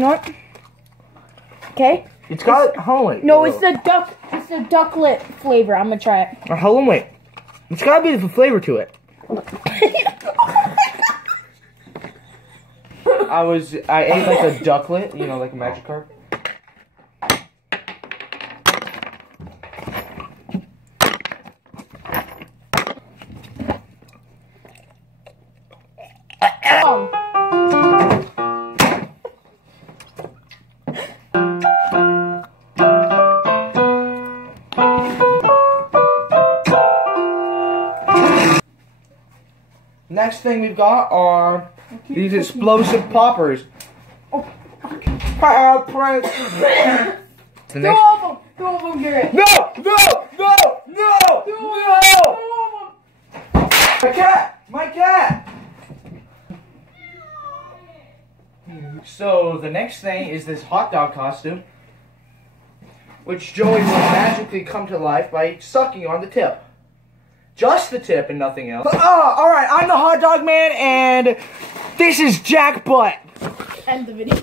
peanut. Okay. It's got hold on. No, it's the ducklet flavor. I'm gonna try it. Hold on, wait. It's gotta be the flavor to it. I ate like a ducklet, you know, like a magic card. Next thing we've got are these explosive poppers. Oh. The next. Throw them, Garrett. No! My cat! So the next thing is this hot dog costume, which Joey will magically come to life by sucking on the tip. Just the tip and nothing else. Alright, I'm the hot dog man, and this is Jack Butt. End the video.